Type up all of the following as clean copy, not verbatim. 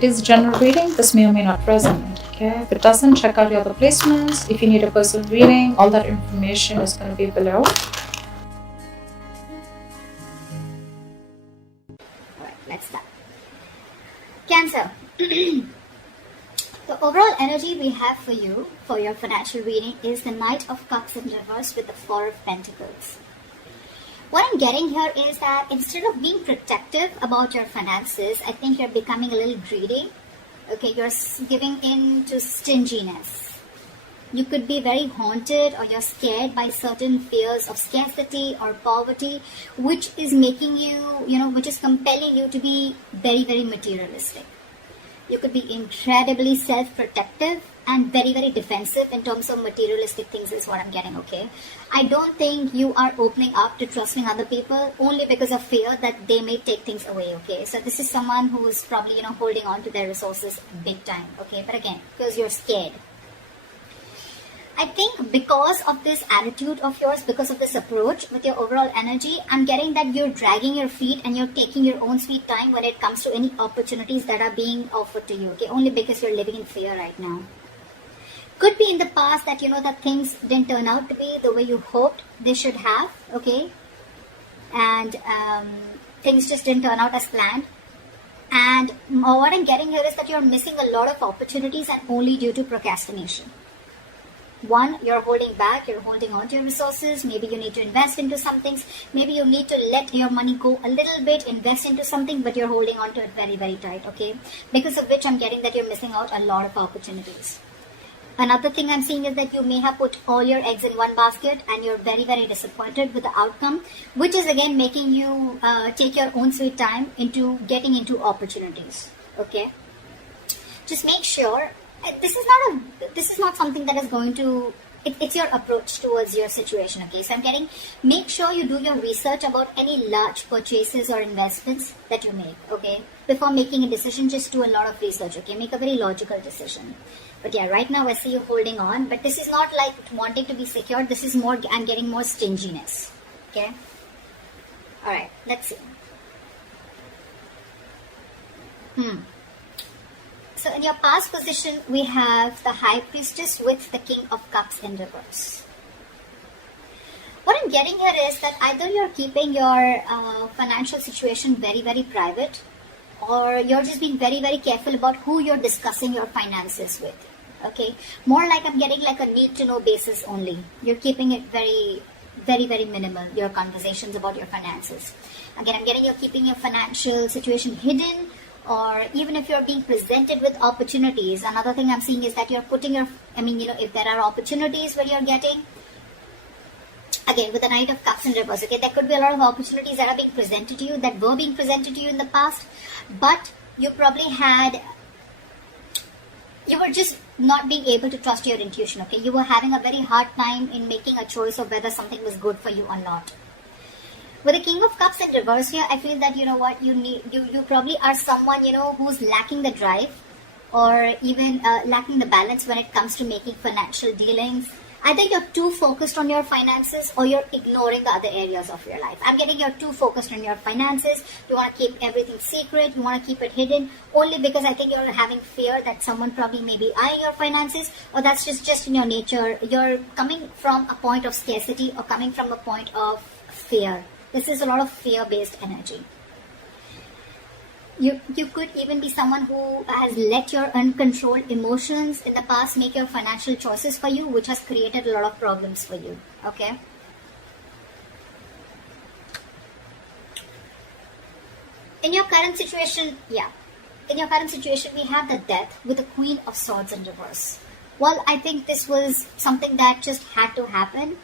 It is general reading. This may or may not resonate. Okay, if it doesn't, check out your other placements. If you need a personal reading, all that information is going to be below. Alright, let's start. Cancer. The overall energy we have for you, for your financial reading, is the Knight of Cups in reverse with the Four of Pentacles. What I'm getting here is that instead of being protective about your finances, I think you're becoming a little greedy. Okay, you're giving in to stinginess. You could be very haunted, or you're scared by certain fears of scarcity or poverty, which is making you, which is compelling you to be very, very materialistic. You could be incredibly self-protective and very, very defensive in terms of materialistic things is what I'm getting, okay? I don't think you are opening up to trusting other people only because of fear that they may take things away, okay? So this is someone who's probably, holding on to their resources big time, okay? But again, because you're scared. I think because of this attitude of yours, because of this approach with your overall energy, I'm getting that you're dragging your feet and you're taking your own sweet time when it comes to any opportunities that are being offered to you, okay? Only because you're living in fear right now. Could be in the past that, that things didn't turn out to be the way you hoped they should have, okay? And things just didn't turn out as planned. And what I'm getting here is that you're missing a lot of opportunities and only due to procrastination. One, you're holding back, you're holding on to your resources. Maybe you need to invest into some things. Maybe you need to let your money go a little bit, invest into something, but you're holding on to it very, very tight, okay? Because of which I'm getting that you're missing out a lot of opportunities. Another thing I'm seeing is that you may have put all your eggs in one basket and you're very, very disappointed with the outcome, which is again making you take your own sweet time into getting into opportunities, okay? Just make sure this is not something that is going to, it's your approach towards your situation, okay? So I'm getting, make sure you do your research about any large purchases or investments that you make, okay? Before making a decision, just do a lot of research, okay? Make a very logical decision. But yeah, right now I see you holding on, but this is not like wanting to be secure. This is more, I'm getting more stinginess, okay? All right, let's see. So in your past position, we have the High Priestess with the King of Cups in reverse. What I'm getting here is that either you're keeping your financial situation very, very private, or you're just being very, very careful about who you're discussing your finances with, okay? More like I'm getting like a need-to-know basis only. You're keeping it very, very, very minimal, your conversations about your finances. Again, I'm getting you're keeping your financial situation hidden, or even if you're being presented with opportunities. Another thing I'm seeing is that you're putting your, if there are opportunities where you're getting, again, with the Knight of Cups in reverse, okay, there could be a lot of opportunities that are being presented to you, that were being presented to you in the past, but you probably you were just not being able to trust your intuition, okay? You were having a very hard time in making a choice of whether something was good for you or not. With the King of Cups in reverse here, I feel that, you probably are someone, who's lacking the drive, or even lacking the balance when it comes to making financial dealings. Either you're too focused on your finances, or you're ignoring the other areas of your life. I'm getting you're too focused on your finances. You want to keep everything secret. You want to keep it hidden, only because I think you're having fear that someone probably may be eyeing your finances, or that's just in your nature. You're coming from a point of scarcity, or coming from a point of fear. This is a lot of fear-based energy. You could even be someone who has let your uncontrolled emotions in the past make your financial choices for you, which has created a lot of problems for you, okay? In your current situation, we have the Death with the Queen of Swords in reverse. Well, I think this was something that just had to happen.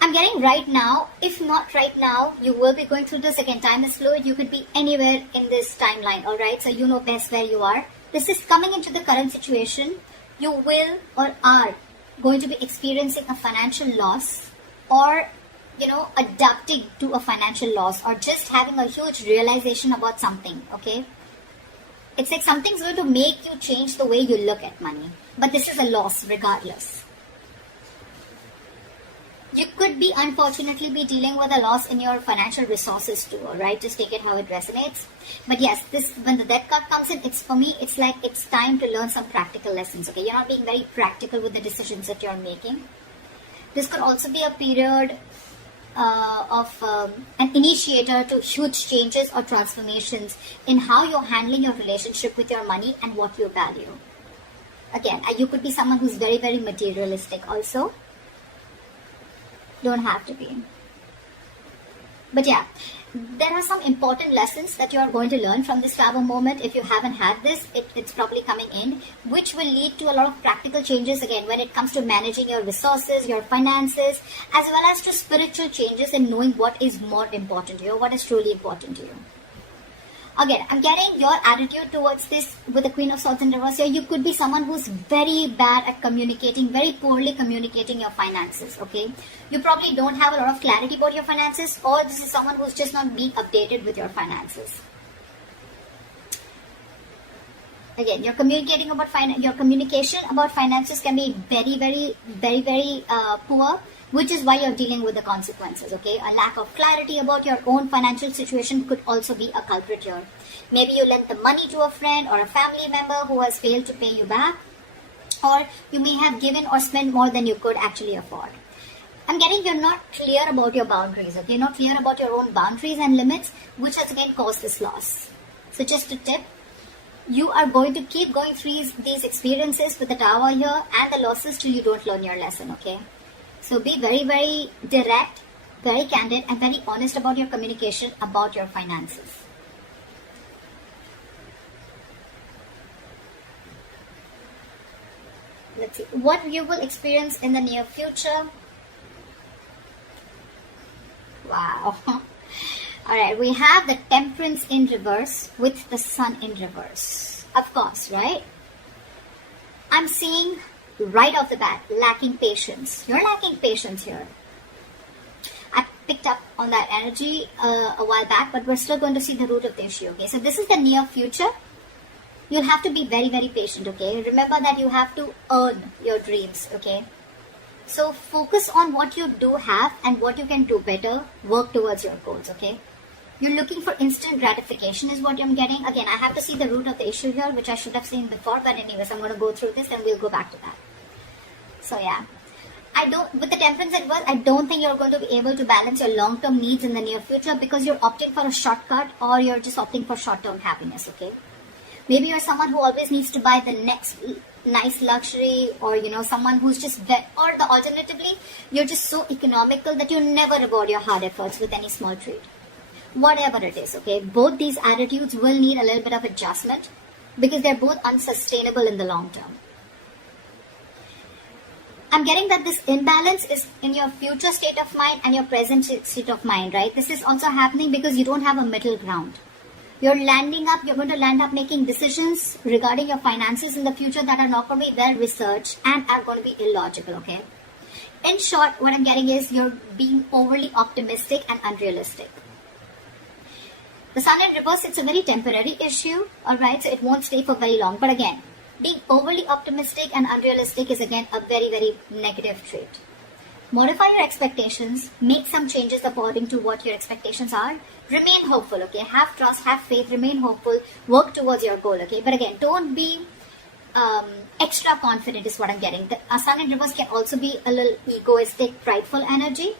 I'm getting right now, if not right now, you will be going through this. Again, time is fluid. You could be anywhere in this timeline, all right? So you know best where you are. This is coming into the current situation. You will or are going to be experiencing a financial loss, or, adapting to a financial loss, or just having a huge realization about something, okay? It's like something's going to make you change the way you look at money. But this is a loss regardless. You could be, unfortunately, be dealing with a loss in your financial resources too, all right? Just take it how it resonates. But yes, this, when the death card comes in, it's, for me, it's like it's time to learn some practical lessons, okay? You're not being very practical with the decisions that you're making. This could also be a period of an initiator to huge changes or transformations in how you're handling your relationship with your money and what you value. Again, you could be someone who's very, very materialistic also. Don't have to be. But yeah, there are some important lessons that you are going to learn from this travel moment. If you haven't had this, it's probably coming in, which will lead to a lot of practical changes again when it comes to managing your resources, your finances, as well as to spiritual changes in knowing what is more important to you, what is truly important to you. Again, I'm getting your attitude towards this with the Queen of Swords in reverse here. You could be someone who's very bad at communicating, very poorly communicating your finances, okay? You probably don't have a lot of clarity about your finances, or this is someone who's just not being updated with your finances. Again, your communication about finances can be very poor, which is why you're dealing with the consequences, okay? A lack of clarity about your own financial situation could also be a culprit here. Maybe you lent the money to a friend or a family member who has failed to pay you back, or you may have given or spent more than you could actually afford. I'm getting you're not clear about your boundaries, okay? You're not clear about your own boundaries and limits, which has again caused this loss. So just a tip, you are going to keep going through these experiences with the Tower here and the losses till you don't learn your lesson, okay? So be very, very direct, very candid, and very honest about your communication about your finances. Let's see what you will experience in the near future. Wow. Alright, we have the Temperance in reverse with the Sun in reverse. Of course, right? I'm seeing right off the bat, lacking patience. You're lacking patience here. I picked up on that energy a while back, but we're still going to see the root of the issue, okay? So this is the near future. You'll have to be very, very patient, okay? Remember that you have to earn your dreams, okay? So focus on what you do have and what you can do better. Work towards your goals, okay? You're looking for instant gratification is what I'm getting. Again, I have to see the root of the issue here, which I should have seen before. But anyways, I'm going to go through this and we'll go back to that. So yeah, with the Temperance in reverse, I don't think you're going to be able to balance your long-term needs in the near future because you're opting for a shortcut or you're just opting for short-term happiness, okay? Maybe you're someone who always needs to buy the next nice luxury, or someone who's just or the alternatively, you're just so economical that you never reward your hard efforts with any small treat. Whatever it is, okay? Both these attitudes will need a little bit of adjustment because they're both unsustainable in the long term. I'm getting that this imbalance is in your future state of mind and your present state of mind, right? This is also happening because you don't have a middle ground. You're going to land up making decisions regarding your finances in the future that are not going to be well researched and are going to be illogical, okay? In short, what I'm getting is you're being overly optimistic and unrealistic. The Sun in reverse, it's a very temporary issue, alright? So it won't stay for very long. But again, being overly optimistic and unrealistic is again a very, very negative trait. Modify your expectations, make some changes according to what your expectations are. Remain hopeful, okay? Have trust, have faith, remain hopeful, work towards your goal, okay? But again, don't be extra confident is what I'm getting. The Sun in reverse can also be a little egoistic, prideful energy.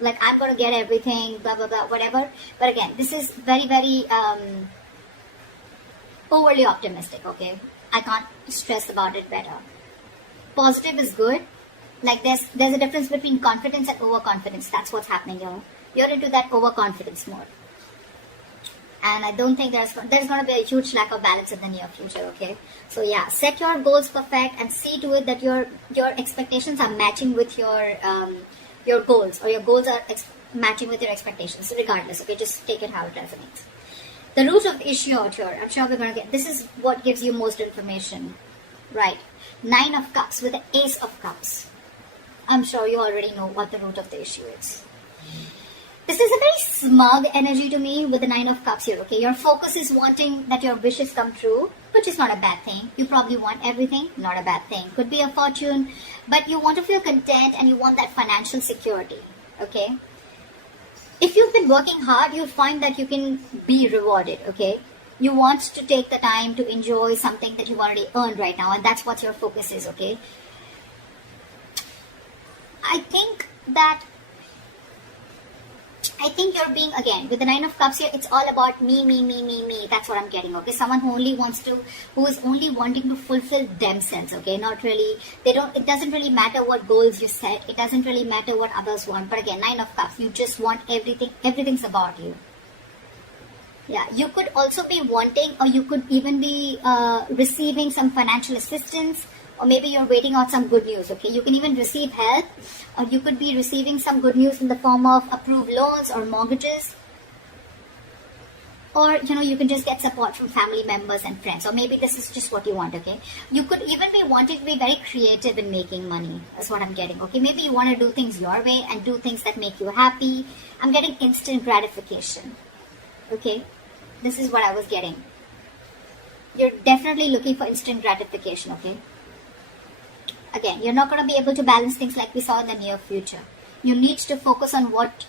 Like, I'm going to get everything, blah, blah, blah, whatever. But again, this is very, very overly optimistic, okay? I can't stress about it better. Positive is good. Like, there's a difference between confidence and overconfidence. That's what's happening here. You're into that overconfidence mode. And I don't think there's going to be a huge lack of balance in the near future, okay? So yeah, set your goals perfect and see to it that your expectations are matching with your goals, or your goals are matching with your expectations, regardless, okay? Just take it how it resonates. The root of the issue out here, I'm sure we're going to get, this is what gives you most information, right? 9 of Cups with the Ace of Cups. I'm sure you already know what the root of the issue is. This is a very smug energy to me with the 9 of Cups here, okay? Your focus is wanting that your wishes come true, which is not a bad thing. You probably want everything, not a bad thing. Could be a fortune, but you want to feel content and you want that financial security, okay? If you've been working hard, you'll find that you can be rewarded, okay? You want to take the time to enjoy something that you've already earned right now, and that's what your focus is, okay? I think you're being, again, with the Nine of Cups here, it's all about me. That's what I'm getting, okay? Someone who is only wanting to fulfill themselves, okay? Not really, it doesn't really matter what goals you set. It doesn't really matter what others want. But again, Nine of Cups, you just want everything. Everything's about you. Yeah, you could also be wanting, or you could even be receiving some financial assistance, or maybe you're waiting on some good news, okay? You can even receive help, or you could be receiving some good news in the form of approved loans or mortgages. Or, you can just get support from family members and friends, or maybe this is just what you want, okay? You could even be wanting to be very creative in making money. That's what I'm getting, okay? Maybe you want to do things your way and do things that make you happy. I'm getting instant gratification, okay? This is what I was getting. You're definitely looking for instant gratification, okay? Again, you're not going to be able to balance things like we saw in the near future. You need to focus on what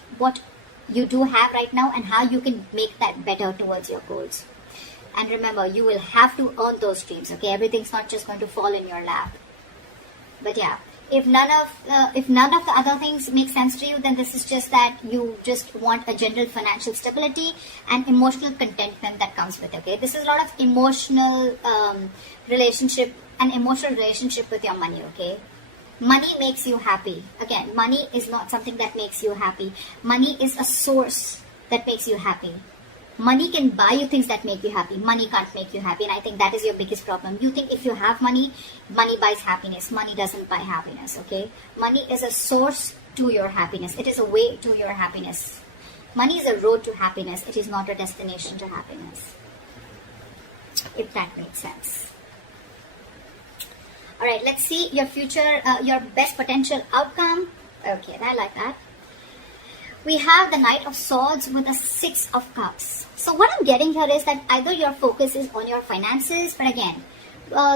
you do have right now and how you can make that better towards your goals. And remember, you will have to earn those dreams, okay? Everything's not just going to fall in your lap. But yeah, if none of the other things make sense to you, then this is just that you just want a general financial stability and emotional contentment that comes with it, okay? This is a lot of emotional relationship with your money, okay? Money makes you happy. Again, money is not something that makes you happy. Money is a source that makes you happy. Money can buy you things that make you happy. Money can't make you happy. And I think that is your biggest problem. You think if you have money, money buys happiness. Money doesn't buy happiness, okay? Money is a source to your happiness. It is a way to your happiness. Money is a road to happiness. It is not a destination to happiness. If that makes sense. All right, let's see your future, your best potential outcome. Okay, I like that. We have the Knight of Swords with the Six of Cups. So what I'm getting here is that either your focus is on your finances, but again,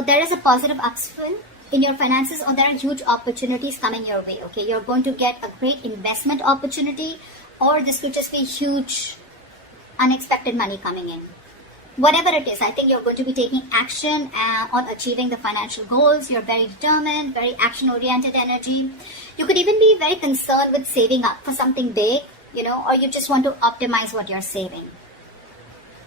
there is a positive upswing in your finances, or there are huge opportunities coming your way, okay? You're going to get a great investment opportunity, or this could just be huge, unexpected money coming in. Whatever it is, I think you're going to be taking action on achieving the financial goals. You're very determined, very action-oriented energy. You could even be very concerned with saving up for something big, or you just want to optimize what you're saving.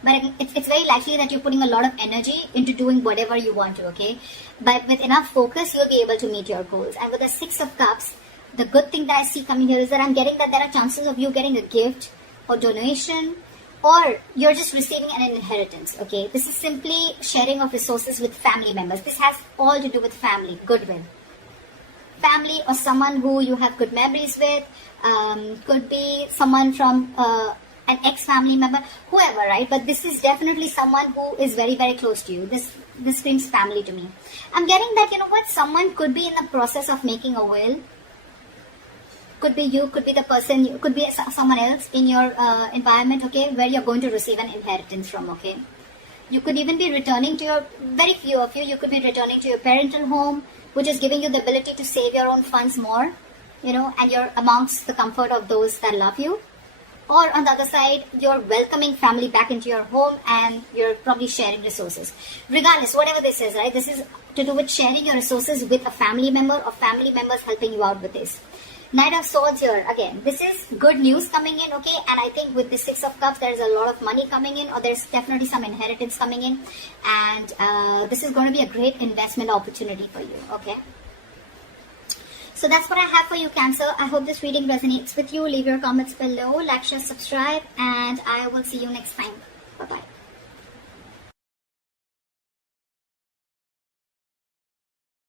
But it's very likely that you're putting a lot of energy into doing whatever you want to, okay? But with enough focus, you'll be able to meet your goals. And with the Six of Cups, the good thing that I see coming here is that I'm getting that there are chances of you getting a gift or donation, or you're just receiving an inheritance, okay? This is simply sharing of resources with family members. This has all to do with family, goodwill. Family or someone who you have good memories with, could be someone from an ex-family member, whoever, right? But this is definitely someone who is very, very close to you. This screams family to me. I'm getting that, someone could be in the process of making a will. Could be you, could be the person, could be someone else in your environment, okay, where you're going to receive an inheritance from, okay. You could even be returning to very few of you could be returning to your parental home, which is giving you the ability to save your own funds more, and you're amongst the comfort of those that love you. Or on the other side, you're welcoming family back into your home and you're probably sharing resources. Regardless, whatever this is, right, this is to do with sharing your resources with a family member or family members helping you out with this. Knight of Swords here, again, this is good news coming in, okay? And I think with the Six of Cups, there's a lot of money coming in, or there's definitely some inheritance coming in. And this is going to be a great investment opportunity for you, okay? So that's what I have for you, Cancer. I hope this reading resonates with you. Leave your comments below, like, share, subscribe, and I will see you next time. Bye-bye.